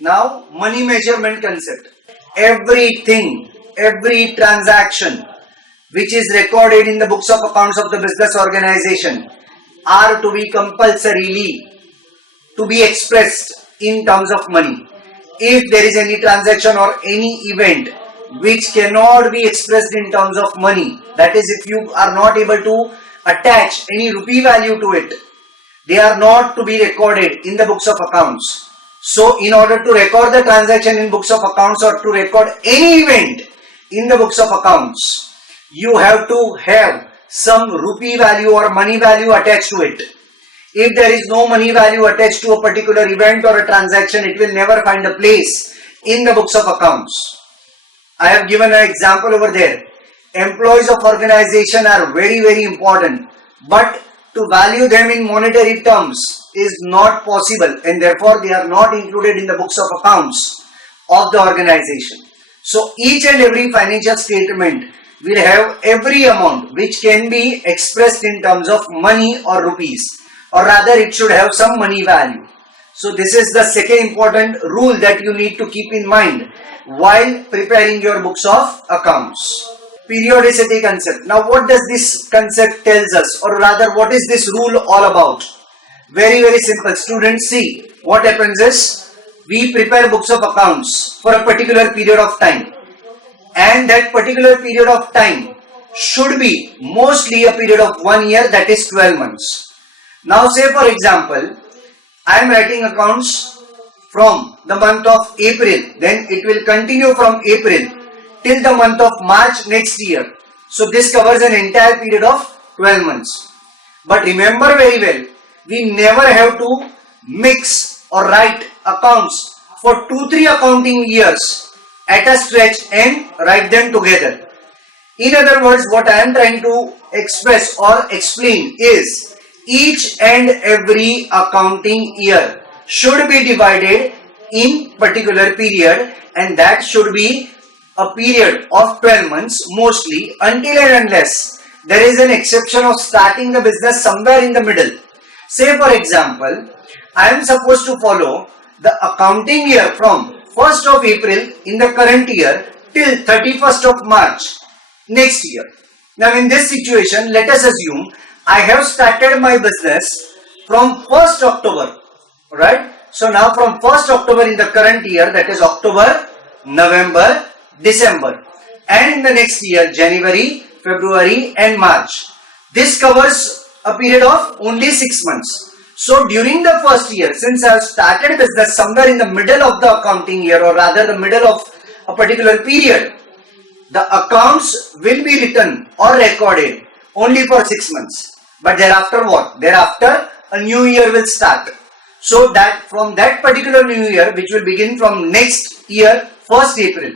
Now, money measurement concept. Everything, every transaction which is recorded in the books of accounts of the business organization are to be compulsorily to be expressed in terms of money. If there is any transaction or any event which cannot be expressed in terms of money, that is, if you are not able to attach any rupee value to it, they are not to be recorded in the books of accounts. So, in order to record the transaction in books of accounts or to record any event in the books of accounts, you have to have some rupee value or money value attached to it. If there is no money value attached to a particular event or a transaction, it will never find a place in the books of accounts. I have given an example over there. Employees of organization are very, very important, but to value them in monetary terms is not possible, and therefore they are not included in the books of accounts of the organization. So each and every financial statement will have every amount which can be expressed in terms of money or rupees, or rather it should have some money value. So this is the second important rule that you need to keep in mind while preparing your books of accounts. Periodicity concept. Now what does this concept tells us, or rather what is this rule all about? Very, very simple. Students, see, what happens is we prepare books of accounts for a particular period of time, and that particular period of time should be mostly a period of 1 year, that is 12 months. Now say for example, I am writing accounts from the month of April, then it will continue from April till the month of March next year. So this covers an entire period of 12 months. But remember very well, we never have to mix or write accounts for 2-3 accounting years at a stretch and write them together. In other words, what I am trying to express or explain is each and every accounting year should be divided in particular period, and that should be a period of 12 months mostly, until and unless there is an exception of starting the business somewhere in the middle. Say for example, I am supposed to follow the accounting year from 1st of April in the current year till 31st of March next year. Now in this situation, let us assume I have started my business from 1st October, right? So now from 1st October in the current year, that is October, November, December, and in the next year January, February and March. This covers a period of only 6 months. So during the first year, since I have started business somewhere in the middle of the accounting year, or rather the middle of a particular period, the accounts will be written or recorded only for 6 months. But thereafter what? Thereafter a new year will start. So that from that particular new year, which will begin from next year 1st April,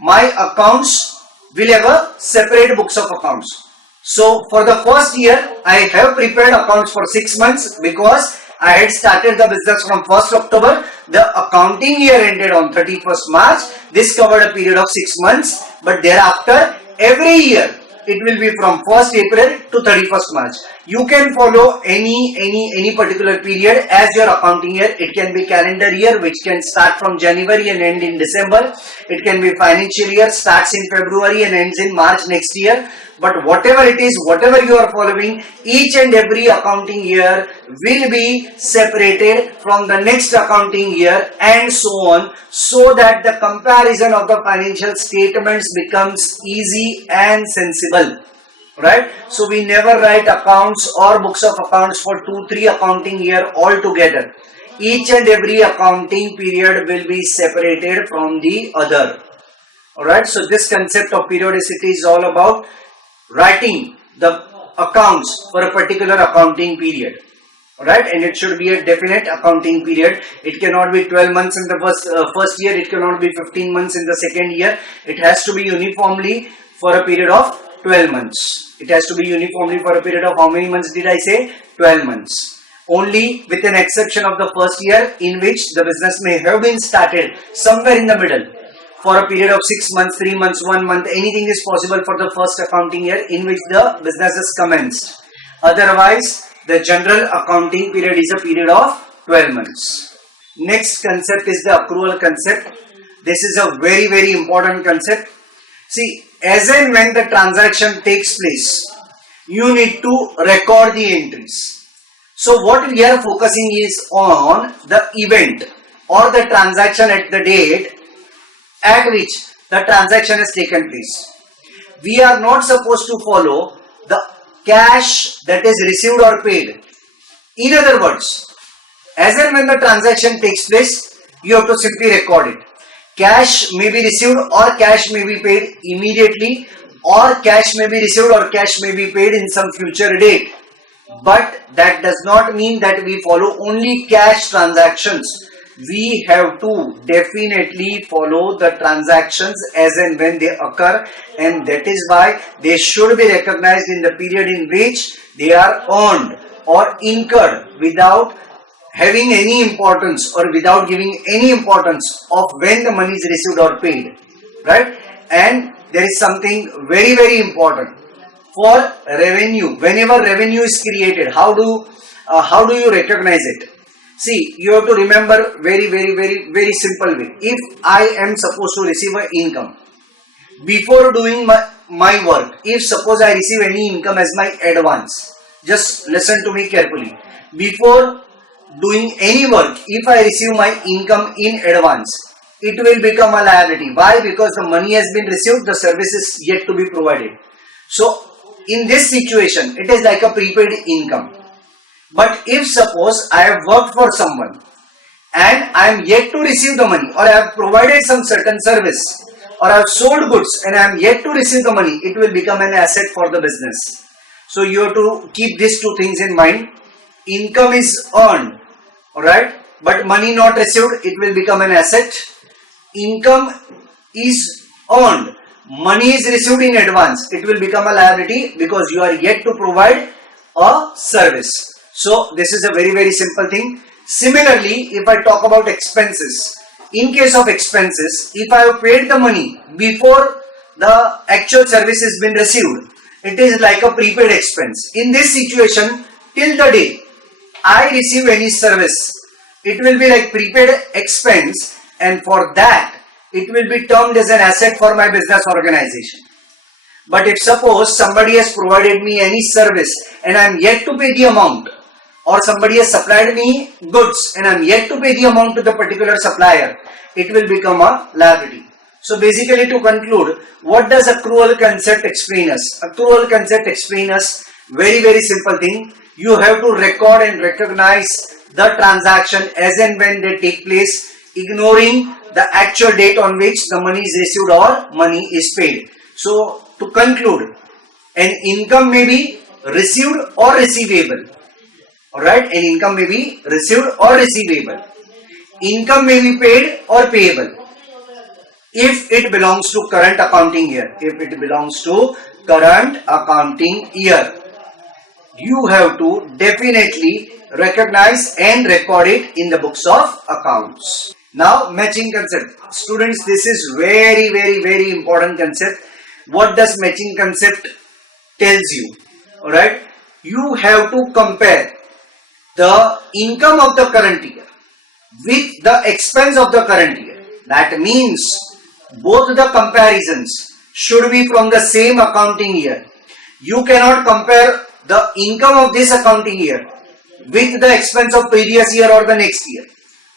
my accounts will have a separate books of accounts. So for the first year, I have prepared accounts for 6 months because I had started the business from 1st October. The accounting year ended on 31st March. This covered a period of 6 months. But thereafter, every year, it will be from 1st April to 31st March. You can follow any particular period as your accounting year. It can be calendar year, which can start from January and end in December. It can be financial year, starts in February and ends in March next year. But whatever it is, whatever you are following, each and every accounting year will be separated from the next accounting year and so on, so that the comparison of the financial statements becomes easy and sensible. Right? So we never write accounts or books of accounts for 2-3 accounting year altogether. Each and every accounting period will be separated from the other. Alright, so this concept of periodicity is all about writing the accounts for a particular accounting period. Alright, and it should be a definite accounting period. It cannot be 12 months in the first year, it cannot be 15 months in the second year. It has to be uniformly for a period of 12 months. It has to be uniformly for a period of how many months did I say? 12 months. Only with an exception of the first year, in which the business may have been started somewhere in the middle for a period of 6 months, 3 months, 1 month. Anything is possible for the first accounting year in which the business is commenced. Otherwise, the general accounting period is a period of 12 months. Next concept is the accrual concept. This is a very, very important concept. See, as and when the transaction takes place, you need to record the entries. So what we are focusing is on the event or the transaction at the date at which the transaction has taken place. We are not supposed to follow the cash that is received or paid. In other words, as and when the transaction takes place, you have to simply record it. Cash may be received or cash may be paid immediately, or cash may be received or cash may be paid in some future date. But that does not mean that we follow only cash transactions. We have to definitely follow the transactions as and when they occur, and that is why they should be recognized in the period in which they are earned or incurred without having any importance or without giving any importance of when the money is received or paid, right? And there is something very, very important for revenue. Whenever revenue is created, how do you recognize it? See, you have to remember very simple way. If I am supposed to receive an income, before doing my work, if suppose I receive any income as my advance, just listen to me carefully. Before doing any work, if I receive my income in advance, it will become a liability. Why? Because the money has been received, the service is yet to be provided. So in this situation, it is like a prepaid income. But if suppose I have worked for someone and I am yet to receive the money, or I have provided some certain service, or I have sold goods and I am yet to receive the money, it will become an asset for the business. So you have to keep these two things in mind. Income is earned, alright, but money not received, it will become an asset. Income is earned, money is received in advance, it will become a liability because you are yet to provide a service. So this is a very simple thing. Similarly, if I talk about expenses, in case of expenses, if I have paid the money before the actual service has been received, it is like a prepaid expense. In this situation, till the day I receive any service, it will be like prepaid expense, and for that it will be termed as an asset for my business organization. But if suppose somebody has provided me any service and I am yet to pay the amount, or somebody has supplied me goods and I am yet to pay the amount to the particular supplier, it will become a liability. So basically, to conclude, what does accrual concept explain us? Accrual concept explain us very simple thing. You have to record and recognize the transaction as and when they take place, ignoring the actual date on which the money is received or money is paid. So to conclude, an income may be received or receivable. Alright, an income may be received or receivable. Income may be paid or payable if it belongs to current accounting year. If it belongs to current accounting year, you have to definitely recognize and record it in the books of accounts. Now, matching concept. Students, this is very important concept. What does matching concept tells you? Alright, you have to compare the income of the current year with the expense of the current year. That means both the comparisons should be from the same accounting year. You cannot compare the income of this accounting year with the expense of previous year or the next year.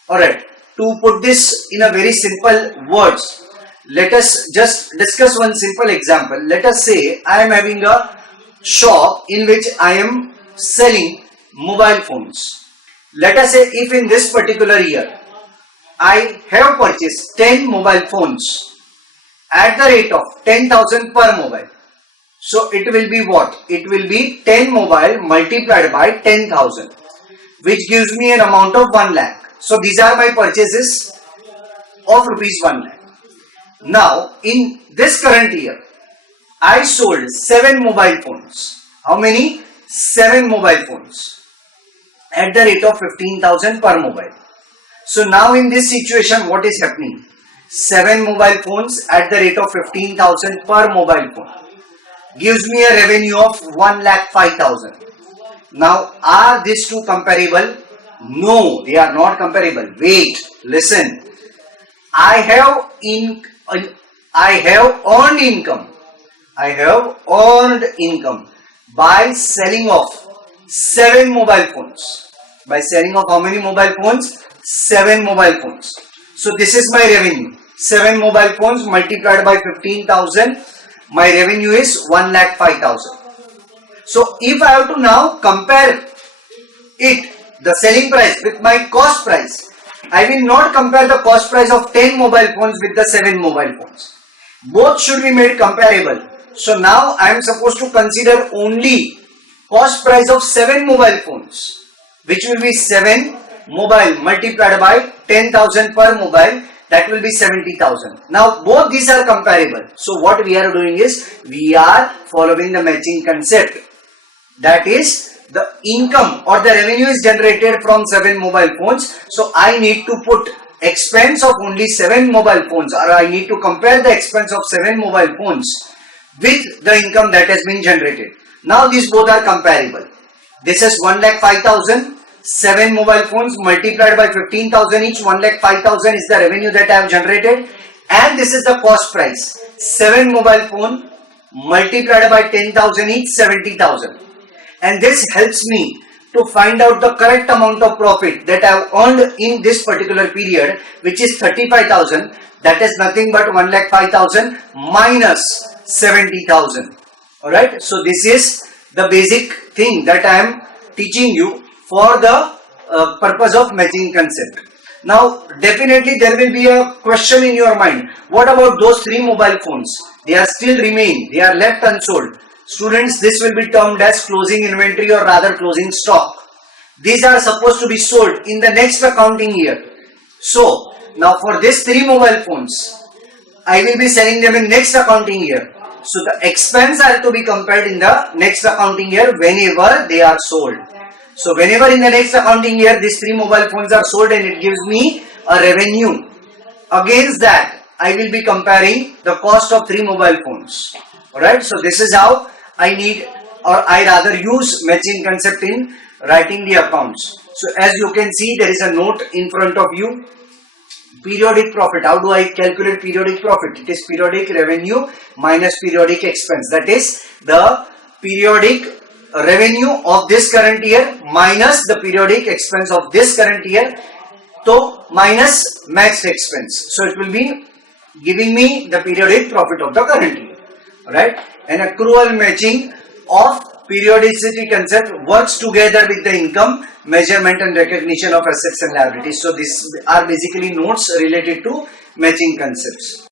Alright, to put this in a very simple words, let us just discuss one simple example. Let us say I am having a shop in which I am selling mobile phones. Let us say if in this particular year I have purchased 10 mobile phones at the rate of 10,000 per mobile. So it will be what? It will be 10 mobile multiplied by 10,000, which gives me an amount of 1 lakh. So these are my purchases of rupees 1 lakh. Now in this current year, I sold 7 mobile phones. How many? 7 mobile phones at the rate of 15,000 per mobile. So now in this situation, what is happening? 7 mobile phones at the rate of 15,000 per mobile phone gives me a revenue of 1,05,000. Now, are these two comparable? No, they are not comparable. Wait, listen. I have earned income. I have earned income by selling off 7 mobile phones. By selling off how many mobile phones? 7 mobile phones. So this is my revenue. 7 mobile phones multiplied by 15,000. My revenue is 1,05,000. So if I have to now compare it, the selling price with my cost price, I will not compare the cost price of 10 mobile phones with the 7 mobile phones. Both should be made comparable. So now I am supposed to consider only cost price of 7 mobile phones, which will be 7 mobile multiplied by 10,000 per mobile, that will be 70,000. Now both these are comparable. So what we are doing is we are following the matching concept. That is, the income or the revenue is generated from 7 mobile phones. So I need to put expense of only 7 mobile phones, or I need to compare the expense of 7 mobile phones with the income that has been generated. Now these both are comparable. This is 1,05,000. 7 mobile phones multiplied by 15,000 each. 1,05,000 is the revenue that I have generated, and this is the cost price. 7 mobile phone multiplied by 10,000 each, 70,000. And this helps me to find out the correct amount of profit that I have earned in this particular period, which is 35,000. That is nothing but 1,05,000 minus 70,000. Alright, so this is the basic thing that I am teaching you for the purpose of matching concept. Now definitely there will be a question in your mind. What about those 3 mobile phones? They are still remain. They are left unsold. Students, this will be termed as closing inventory, or rather closing stock. These are supposed to be sold in the next accounting year. So now for these 3 mobile phones, I will be selling them in next accounting year. So the expense are to be compared in the next accounting year whenever they are sold. So whenever in the next accounting year these 3 mobile phones are sold and it gives me a revenue, against that I will be comparing the cost of 3 mobile phones. Alright, so this is how I need, or I rather use matching concept in writing the accounts. So as you can see, there is a note in front of you. Periodic profit. How do I calculate periodic profit? It is periodic revenue minus periodic expense. That is the periodic revenue of this current year minus the periodic expense of this current year, so minus matched expense. So it will be giving me the periodic profit of the current year. Alright, an accrual matching of periodicity concept works together with the income, measurement and recognition of assets and liabilities. So these are basically notes related to matching concepts.